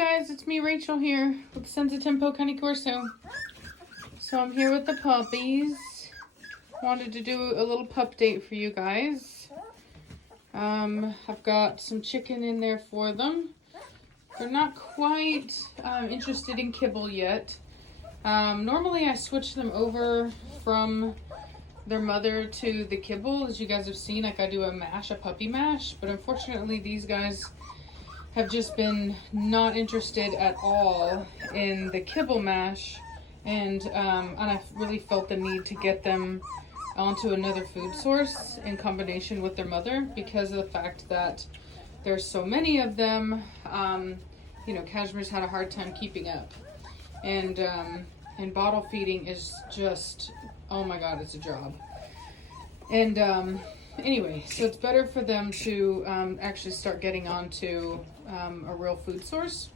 guys, it's me, Rachel, here with Senza Tempo Cane Corso. So I'm here with the puppies. Wanted to do a little pup date for you guys. I've got some chicken in there for them. They're not quite interested in kibble yet. Normally I switch them over from their mother to the kibble, as you guys have seen. Like I do a mash, a puppy mash, but unfortunately these guys have just been not interested at all in the kibble mash, and I really felt the need to get them onto another food source in combination with their mother because of the fact that there's so many of them. You know, Cashmere's had a hard time keeping up, and bottle feeding is just, oh my god, it's a job. And anyway, so it's better for them to actually start getting onto a real food source.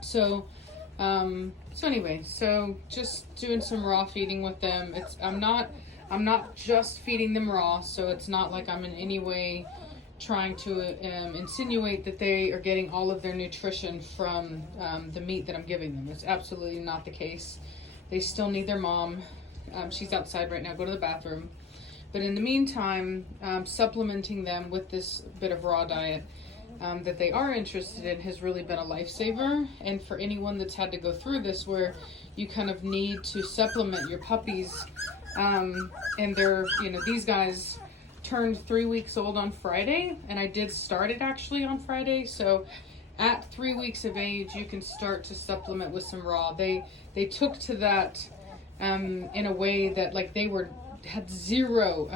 So anyway, so just doing some raw feeding with them. I'm not just feeding them raw, so it's not like I'm in any way trying to insinuate that they are getting all of their nutrition from the meat that I'm giving them. It's absolutely not the case. They still need their mom. She's outside right now. Go to the bathroom. But in the meantime, supplementing them with this bit of raw diet that they are interested in has really been a lifesaver. And for anyone that's had to go through this, where you kind of need to supplement your puppies, and they're, you know, these guys turned 3 weeks old on Friday, and I did start it actually on Friday. So at 3 weeks of age, you can start to supplement with some raw. They took to that in a way that, like, they had zero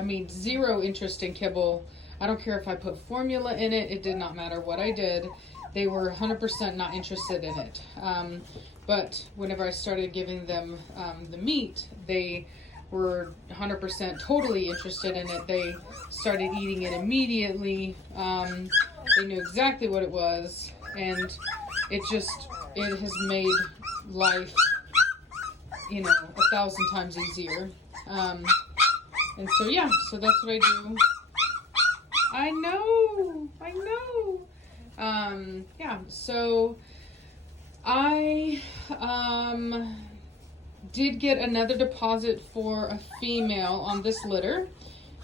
interest in kibble. I don't care if I put formula in it. It did not matter what I did. They were 100% not interested in it. But whenever I started giving them the meat, they were 100% totally interested in it. They started eating it immediately. They knew exactly what it was, and it has made life, you know, 1,000 times easier. And so yeah, so that's what I do. I know. Yeah, so I did get another deposit for a female on this litter.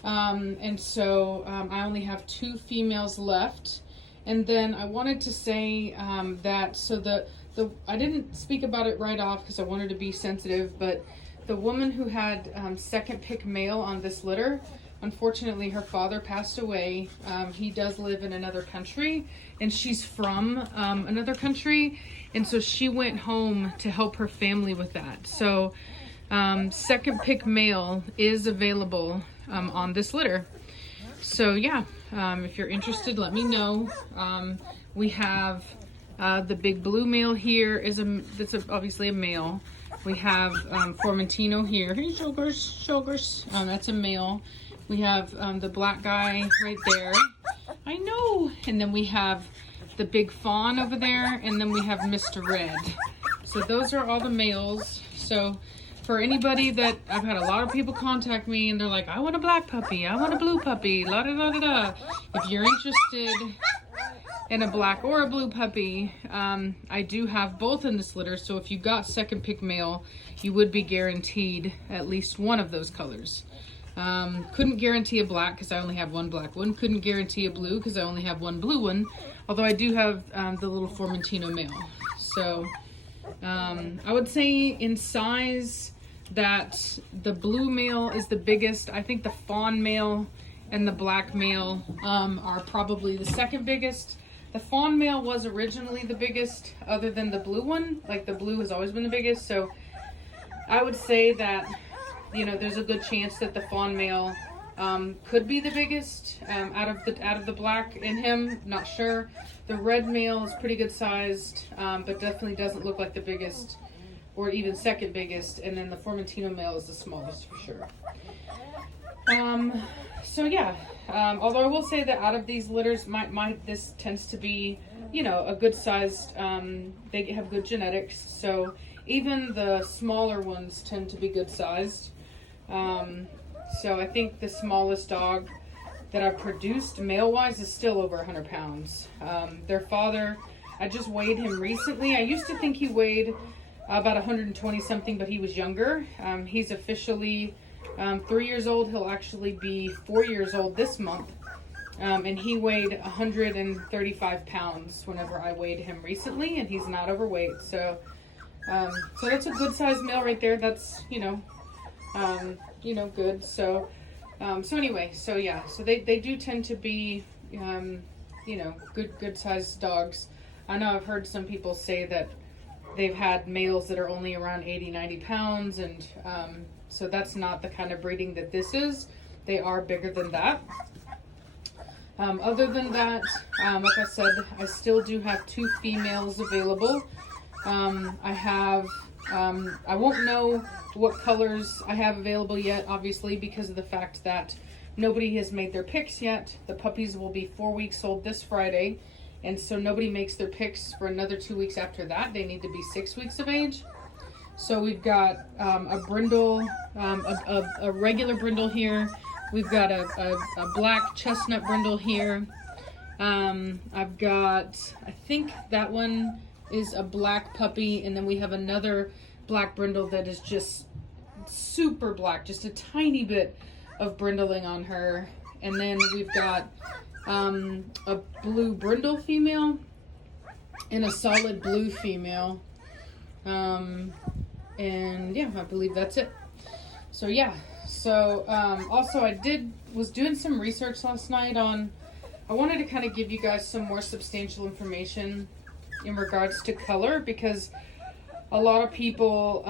And so I only have 2 females left. And then I wanted to say that, so I didn't speak about it right off because I wanted to be sensitive, but the woman who had second pick male on this litter, unfortunately her father passed away. He does live in another country, and she's from another country, and so she went home to help her family with that. So second pick male is available on this litter. So yeah, if you're interested, let me know. We have the big blue male here that's obviously a male. We have Formentino here. Hey, Sugars. That's a male. We have the black guy right there. I know. And then we have the big fawn over there, and then we have Mr. Red. So those are all the males. So for anybody that, I've had a lot of people contact me, and they're like, I want a black puppy, I want a blue puppy, la da da da da. If you're interested in a black or a blue puppy, I do have both in this litter. So if you got second pick male, you would be guaranteed at least one of those colors. Couldn't guarantee a black because I only have one black one. Couldn't guarantee a blue because I only have one blue one. Although I do have the little Formentino male. So I would say in size that the blue male is the biggest. I think the fawn male and the black male are probably the second biggest. The fawn male was originally the biggest, other than the blue one. Like, the blue has always been the biggest. So I would say that, you know, there's a good chance that the fawn male could be the biggest out of the black in him. Not sure. The red male is pretty good sized, but definitely doesn't look like the biggest or even second biggest. And then the Formentino male is the smallest for sure. So yeah, although I will say that out of these litters, this tends to be, you know, a good sized, they have good genetics. So even the smaller ones tend to be good sized. So I think the smallest dog that I've produced male wise is still over 100 pounds. Their father I just weighed him recently. I used to think he weighed about 120 something, but he was younger. He's officially 3 years old. He'll actually be 4 years old this month. And he weighed 135 pounds whenever I weighed him recently, and he's not overweight. So that's a good sized male right there. That's, good. So anyway, so they do tend to be, good sized dogs. I know I've heard some people say that they've had males that are only around 80, 90 pounds. And, so that's not the kind of breeding that this is. They are bigger than that. Other than that, like I said, I still do have 2 females available. I won't know what colors I have available yet, obviously, because of the fact that nobody has made their picks yet. The puppies will be 4 weeks old this Friday, and so nobody makes their picks for another 2 weeks after that. They need to be 6 weeks of age. So we've got a brindle, a regular brindle here. We've got a black chestnut brindle here. I've got, I think that one is a black puppy, and then we have another black brindle that is just super black, just a tiny bit of brindling on her. And then we've got a blue brindle female and a solid blue female. And yeah, I believe that's it. So yeah. So, also I was doing some research last night I wanted to kind of give you guys some more substantial information in regards to color, because a lot of people,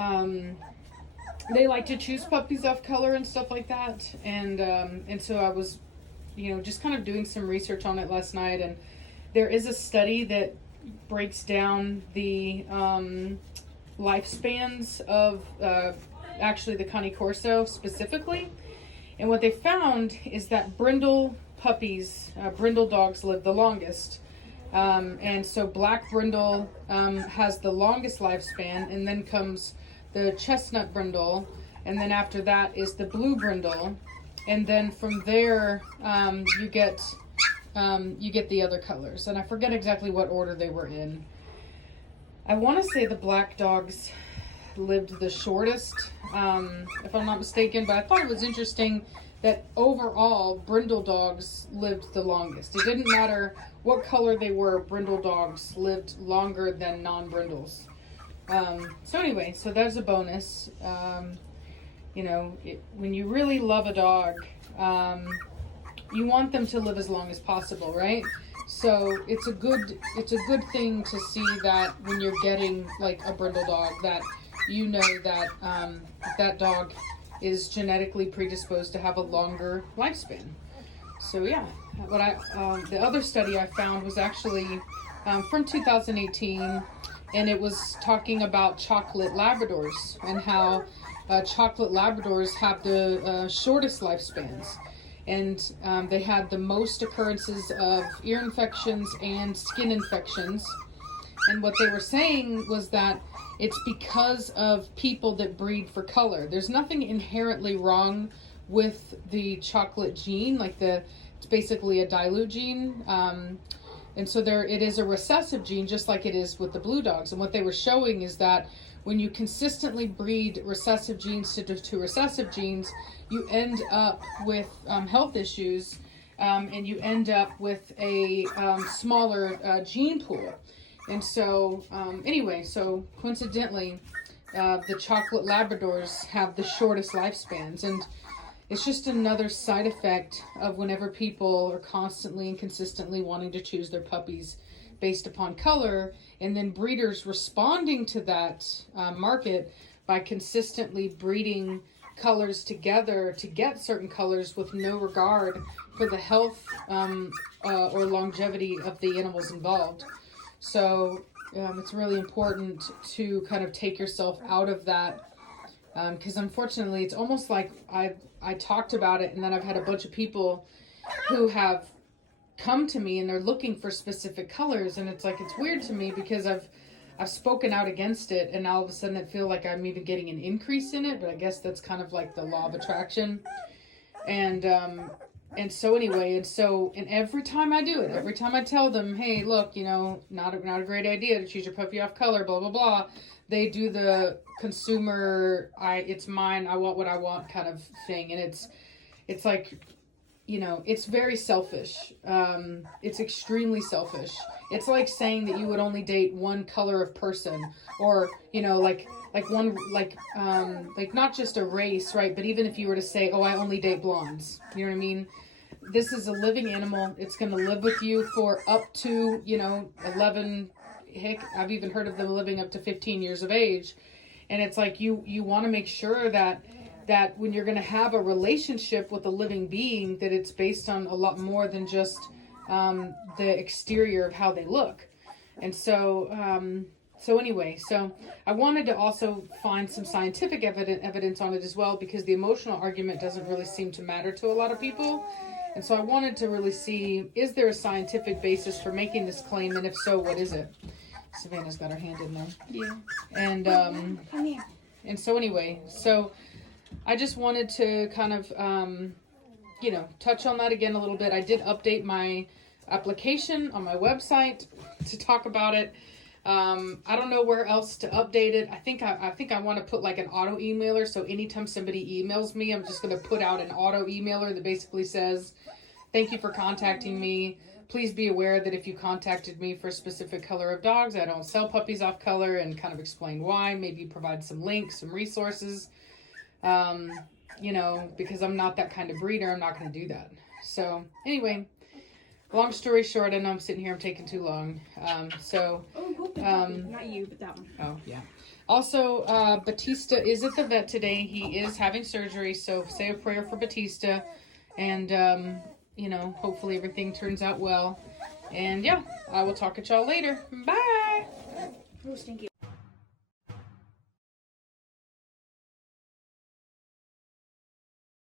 they like to choose puppies off color and stuff like that. And so I was, just kind of doing some research on it last night, and there is a study that breaks down the, lifespans of, actually the Cane Corso specifically. And what they found is that brindle puppies, brindle dogs, live the longest. And so black brindle has the longest lifespan, and then comes the chestnut brindle, and then after that is the blue brindle, and then from there you get the other colors. And I forget exactly what order they were in. I want to say the black dogs lived the shortest, if I'm not mistaken, but I thought it was interesting that overall brindle dogs lived the longest. It didn't matter what color they were, brindle dogs lived longer than non-brindles. So anyway, so there's a bonus. When you really love a dog, you want them to live as long as possible, right? So it's a good thing to see that when you're getting like a brindle dog, that that that dog is genetically predisposed to have a longer lifespan. So yeah, the other study I found was actually from 2018, and it was talking about chocolate Labradors and how chocolate Labradors have the shortest lifespans. And they had the most occurrences of ear infections and skin infections. And what they were saying was that it's because of people that breed for color. There's nothing inherently wrong with the chocolate gene, it's basically a dilute gene. And so it is a recessive gene, just like it is with the blue dogs. And what they were showing is that when you consistently breed recessive genes to recessive genes, you end up with health issues, and you end up with a smaller gene pool. And so, so coincidentally, the chocolate Labradors have the shortest lifespans. And it's just another side effect of whenever people are constantly and consistently wanting to choose their puppies based upon color, and then breeders responding to that market by consistently breeding colors together to get certain colors with no regard for the health or longevity of the animals involved. So it's really important to kind of take yourself out of that, because unfortunately it's almost like I talked about it, and then I've had a bunch of people who have come to me and they're looking for specific colors, and it's weird to me because I've spoken out against it, and all of a sudden I feel like I'm even getting an increase in it, but I guess that's kind of like the law of attraction. And And so anyway, and every time I do it, every time I tell them, hey, look, you know, not a great idea to choose your puppy off color, blah, blah, blah, they do the consumer, it's mine, I want what I want kind of thing. And it's like, you know, it's very selfish. It's extremely selfish. It's like saying that you would only date one color of person, or, you know, like not just a race, right? But even if you were to say, oh, I only date blondes, you know what I mean? This is a living animal. It's going to live with you for up to, you know, 11, heck, I've even heard of them living up to 15 years of age. And it's like, you want to make sure that when you're going to have a relationship with a living being, that it's based on a lot more than just the exterior of how they look. And so anyway, I wanted to also find some scientific evidence on it as well, because the emotional argument doesn't really seem to matter to a lot of people. And so I wanted to really see, is there a scientific basis for making this claim? And if so, what is it? Savannah's got her hand in there. Yeah. And Come here. And so anyway, I just wanted to kind of, you know, touch on that again a little bit. I did update my application on my website to talk about it. I don't know where else to update it. I think I want to put like an auto emailer. So anytime somebody emails me, I'm just going to put out an auto emailer that basically says, thank you for contacting me. Please be aware that if you contacted me for a specific color of dogs, I don't sell puppies off color, and kind of explain why. Maybe provide some links, some resources. You know, because I'm not that kind of breeder, I'm not going to do that. So anyway, long story short, I know I'm sitting here, I'm taking too long. Not you, but that one. Oh, yeah. Also, Batista is at the vet today. He is having surgery, so say a prayer for Batista. And, you know, hopefully everything turns out well. And, yeah, I will talk at y'all later. Bye! Oh, stinky.